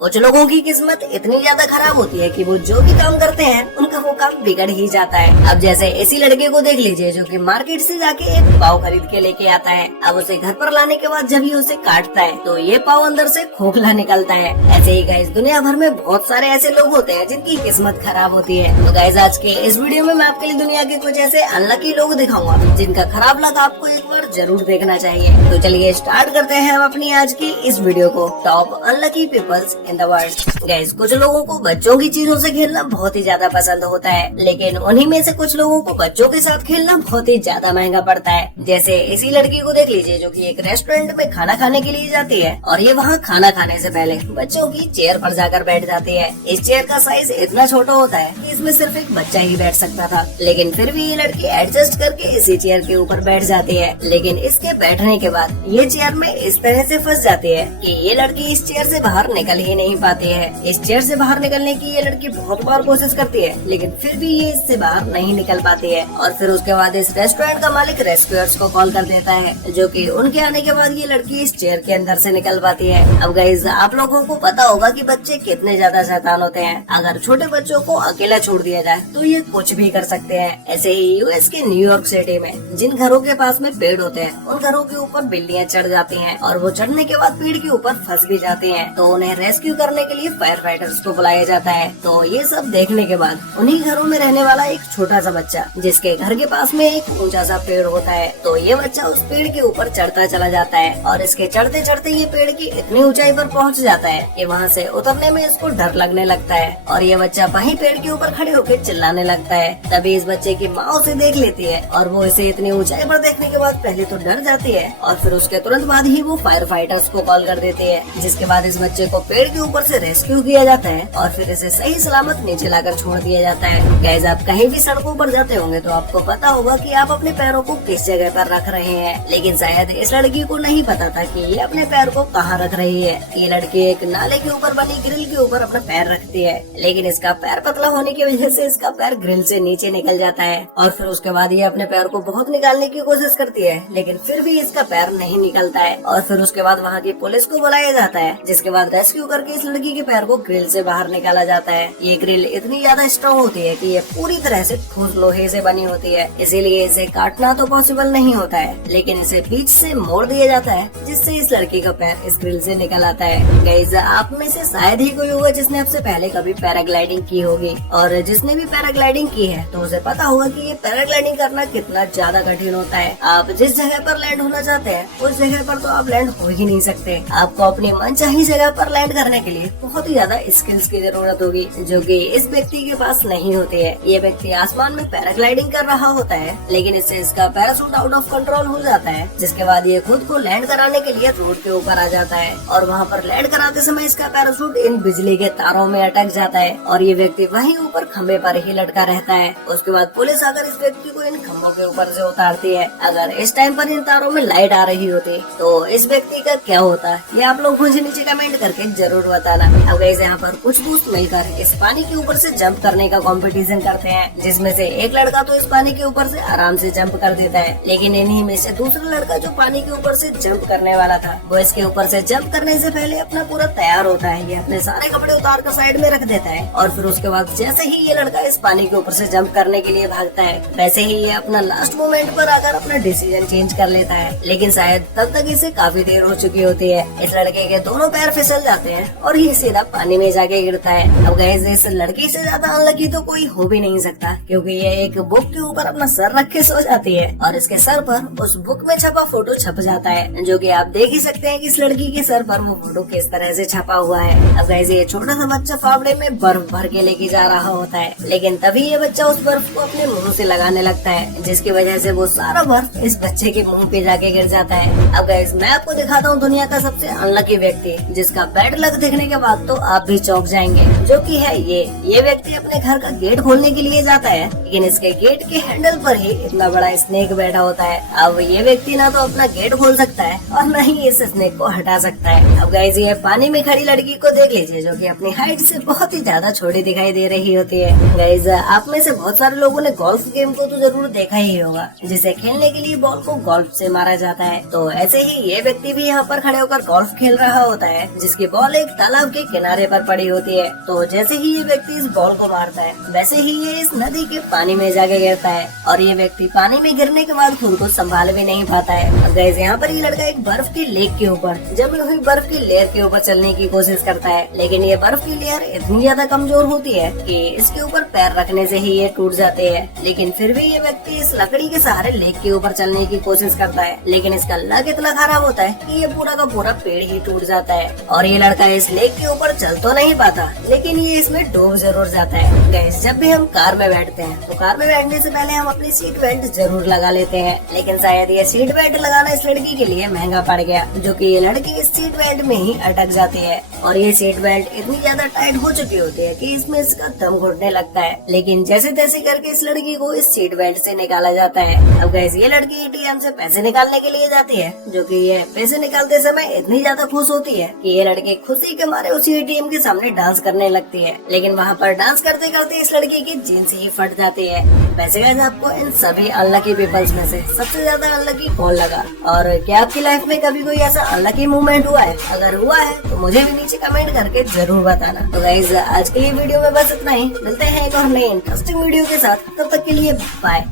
कुछ लोगों की किस्मत इतनी ज्यादा खराब होती है कि वो जो भी काम करते हैं उनका वो काम बिगड़ ही जाता है। अब जैसे इसी लड़के को देख लीजिए जो कि मार्केट से जाके एक पाव खरीद के लेके आता है। अब उसे घर पर लाने के बाद जब ये उसे काटता है तो ये पाव अंदर से खोखला निकलता है। ऐसे ही गाइस दुनिया भर में बहुत सारे ऐसे लोग होते हैं जिनकी किस्मत खराब होती है। तो गाइस आज के इस वीडियो में मैं आपके लिए दुनिया के कुछ ऐसे अनलकी लोग दिखाऊंगा जिनका खराब लक आपको एक बार जरूर देखना चाहिए। तो चलिए स्टार्ट करते हैं हम अपनी आज की इस वीडियो को। Top unlucky peoples in the world. Guys कुछ लोगों को बच्चों की चीजों से खेलना बहुत ही ज्यादा पसंद होता है, लेकिन उन्हीं में से कुछ लोगों को बच्चों के साथ खेलना बहुत ही ज्यादा महंगा पड़ता है। जैसे इसी लड़की को देख लीजिए जो कि एक रेस्टोरेंट में खाना खाने के लिए जाती है और ये वहाँ खाना खाने से पहले बच्चों की चेयर पर जाकर बैठ जाती है। इस चेयर का साइज इतना छोटा होता है कि इसमें सिर्फ एक बच्चा ही बैठ सकता था, लेकिन फिर भी ये लड़की एडजस्ट करके इसी चेयर के ऊपर बैठ जाती है। लेकिन इसके बैठने के बाद ये चेयर में इस तरह से फंस जाती है कि ये लड़की इस चेयर से बाहर निकल ही नहीं पाती है। इस चेयर से बाहर निकलने की ये लड़की बहुत बार कोशिश करती है, लेकिन फिर भी ये इससे बाहर नहीं निकल पाती है। और फिर उसके बाद इस रेस्टोरेंट का मालिक रेस्क्यूअर्स को कॉल कर देता है, जो कि उनके आने के बाद ये लड़की इस चेयर के अंदर से निकल पाती है। अब गाइस आप लोगों को पता होगा कि बच्चे कितने ज्यादा शैतान होते हैं। अगर छोटे बच्चों को अकेला छोड़ दिया जाए तो ये कुछ भी कर सकते हैं। ऐसे ही यूएस के न्यूयॉर्क सिटी में जिन घरों के पास में पेड़ होते हैं उन घरों के ऊपर बिल्लियाँ चढ़ जाती हैं और वो चढ़ने के बाद पेड़ के ऊपर फंस भी जाती हैं। तो उन्हें रेस्क्यू करने के लिए फायर फाइटर्स को बुलाया जाता है। तो ये सब देखने के बाद उन्हीं घरों में रहने वाला एक छोटा सा बच्चा जिसके घर के पास में एक ऊंचा सा पेड़ होता है, तो ये बच्चा उस पेड़ के ऊपर चढ़ता चला जाता है और इसके चढ़ते चढ़ते ये पेड़ की इतनी ऊंचाई पर पहुंच जाता है कि वहाँ से उतरने में इसको डर लगने लगता है और ये बच्चा वहीं पेड़ के ऊपर खड़े होकर चिल्लाने लगता है। तभी इस बच्चे की माँ उसे देख लेती है और वो इसे इतनी ऊंचाई पर देखने के बाद पहले तो डर जाती है और फिर उसके तुरंत बाद ही वो फायर फाइटर्स को कॉल कर देती है, जिसके बाद इस बच्चे को पेड़ के ऊपर से रेस्क्यू किया जाता है और फिर इसे सही सलामत नीचे लाकर छोड़ दिया जाता है। गाइस आप कहीं भी सड़कों पर जाते होंगे तो आपको पता होगा कि आप अपने पैरों को किस जगह पर रख रहे हैं, लेकिन शायद इस लड़की को नहीं पता था कि ये अपने पैर को कहाँ रख रही है। ये लड़की एक नाले के ऊपर बनी ग्रिल के ऊपर अपना पैर रखती है, लेकिन इसका पैर पतला होने की वजह से इसका पैर ग्रिल से नीचे निकल जाता है और फिर उसके बाद ये अपने पैर को बहुत निकालने की कोशिश करती है, लेकिन फिर भी इसका पैर नहीं निकलता है और फिर उसके बाद वहाँ की पुलिस को बुलाया जाता है, जिसके बाद रेस्क्यू करके इस लड़की के पैर को ग्रिल से बाहर निकाला जाता है। ये ग्रिल इतनी ज्यादा स्ट्रॉन्ग होती है कि ये पूरी तरह से ठोस लोहे से बनी होती है, इसीलिए इसे काटना तो पॉसिबल नहीं होता है, लेकिन इसे बीच से मोड़ दिया जाता है जिससे इस लड़की का पैर इस ग्रिल से निकल आता है। गाइस आप में से शायद ही कोई होगा जिसने आपसे पहले कभी पैराग्लाइडिंग की होगी, और जिसने भी पैराग्लाइडिंग की है तो उसे पता होगा कि ये पैराग्लाइडिंग करना कितना ज्यादा कठिन होता है। आप जिस जगह पर लैंड होना चाहते हैं उस जगह पर तो आप लैंड हो ही नहीं सकते। आपको अपनी मनचाही जगह पर लैंड करने के लिए बहुत ही ज्यादा स्किल्स की जरूरत होगी, जो कि इस व्यक्ति के पास नहीं होती है। ये व्यक्ति आसमान में पैराग्लाइडिंग कर रहा होता है, लेकिन इससे इसका पैराशूट आउट ऑफ कंट्रोल हो जाता है, जिसके बाद ये खुद को लैंड कराने के लिए रोड के ऊपर आ जाता है और वहाँ पर लैंड कराते समय इसका पैराशूट इन बिजली के तारों में अटक जाता है और ये व्यक्ति वहीं ऊपर खम्भे पर ही लटका रहता है। उसके बाद पुलिस आकर इस व्यक्ति को इन खम्भों के ऊपर से उतारती है। अगर इस टाइम पर इन तारों में लाइट आ रही होती तो इस व्यक्ति का क्या होता, ये आप लोग मुझे नीचे कमेंट करके जरूर बताना। अब गाइस यहाँ पर कुछ दोस्त मिलकर इस पानी के ऊपर से जंप करने का कंपटीशन करते हैं, जिसमें से एक लड़का तो इस पानी के ऊपर से आराम से जंप कर देता है, लेकिन इन्हीं में से दूसरा लड़का जो पानी के ऊपर से जंप करने वाला था वो इसके ऊपर से जंप करने से पहले अपना पूरा तैयार होता है। ये अपने सारे कपड़े उतार कर साइड में रख देता है और फिर उसके बाद जैसे ही ये लड़का इस पानी के ऊपर से जंप करने के लिए भागता है, वैसे ही ये अपना लास्ट मोमेंट पर आकर अपना डिसीजन चेंज कर लेता है, लेकिन शायद तब तक इसे काफी देर हो चुकी होती है। इस लड़के के दोनों पैर फिसल जाते हैं और ये सीधा पानी में जाके गिरता है। अब गाइस इस लड़की से ज्यादा अनलकी तो कोई हो भी नहीं सकता, क्योंकि ये एक बुक के ऊपर अपना सर रख के सो जाती है और इसके सर पर उस बुक में छपा फोटो छप जाता है, जो कि आप देख ही सकते हैं कि इस लड़की के सर पर वो फोटो किस तरह से छपा हुआ है। अब गाइस ये छोटा सा बच्चा फावड़े में बर्फ भर के लेके जा रहा होता है, लेकिन तभी ये बच्चा उस बर्फ को अपने मुंह से लगाने लगता है, जिसकी वजह से वो सारा बर्फ इस बच्चे के मुंह पे जाके गिर जाता है। अब गाइस मैं आपको दिखाता हूँ दुनिया का सबसे अनलकी व्यक्ति, जिसका बैड लक देखने के बाद तो आप भी चौंक जाएंगे, जो कि है ये व्यक्ति अपने घर का गेट खोलने के लिए जाता है, लेकिन इसके गेट के हैंडल पर ही इतना बड़ा स्नेक बैठा होता है। अब ये व्यक्ति ना तो अपना गेट खोल सकता है और न ही इस स्नेक को हटा सकता है। अब गाइस ये पानी में खड़ी लड़की को देख लीजिए, जो कि अपनी हाइट से बहुत ही ज्यादा छोटी दिखाई दे रही होती है। गाइस आप में से बहुत सारे लोगों ने गोल्फ गेम को तो जरूर देखा ही होगा, जिसे खेलने के लिए बॉल को गोल्फ से मारा जाता है। तो ऐसे ही ये व्यक्ति भी यहाँ पर खड़े होकर गोल्फ खेल रहा होता है, जिसकी बॉल एक एक तालाब के किनारे पर पड़ी होती है। तो जैसे ही ये व्यक्ति इस बॉल को मारता है वैसे ही ये इस नदी के पानी में जाके गिरता है और ये व्यक्ति पानी में गिरने के बाद खुद को संभाल भी नहीं पाता है। अब गाइस यहाँ पर ये लड़का एक बर्फ की लेक के ऊपर जमी हुई बर्फ की लेयर के ऊपर चलने की कोशिश करता है, लेकिन ये बर्फ की लेयर इतनी ज्यादा कमजोर होती है कि इसके ऊपर पैर रखने से ही ये टूट जाते हैं। लेकिन फिर भी ये व्यक्ति इस लकड़ी के सहारे लेक के ऊपर चलने की कोशिश करता है, लेकिन इसका लक इतना खराब होता है कि ये पूरा का पूरा पेड़ ही टूट जाता है और ये लड़का इस लेक के ऊपर चल तो नहीं पाता, लेकिन ये इसमें डूब जरूर जाता है। गाइस जब भी हम कार में बैठते हैं तो कार में बैठने से पहले हम अपनी सीट बेल्ट जरूर लगा लेते हैं, लेकिन शायद ये सीट बेल्ट लगाना इस लड़की के लिए महंगा पड़ गया, जो कि ये लड़की इस सीट बेल्ट में ही अटक जाती है और ये सीट बेल्ट इतनी ज्यादा टाइट हो चुकी होती है कि इसमें इसका दम घुटने लगता है। लेकिन जैसे तैसे करके इस लड़की को इस सीट बेल्ट से निकाला जाता है। अब गाइस ये लड़की एटीएम से पैसे निकालने के लिए जाती है, जो कि ये पैसे निकालते समय इतनी ज्यादा खुश होती है कि ये लड़की खुशी के मारे उसी एटीएम के सामने डांस करने लगती है, लेकिन वहाँ पर डांस करते करते इस लड़की की जीन्स ही फट जाती है। वैसे गाइस आपको इन सभी अनलकी पीपल्स में से सबसे ज्यादा अनलकी कौन लगा और क्या आपकी लाइफ में कभी कोई ऐसा अनलकी मूवमेंट हुआ है? अगर हुआ है तो मुझे भी नीचे कमेंट करके जरूर बताना। तो गाइस आज के लिए वीडियो में बस इतना ही, मिलते हैं एक और नई इंटरेस्टिंग वीडियो के साथ, तब तक के लिए बाय।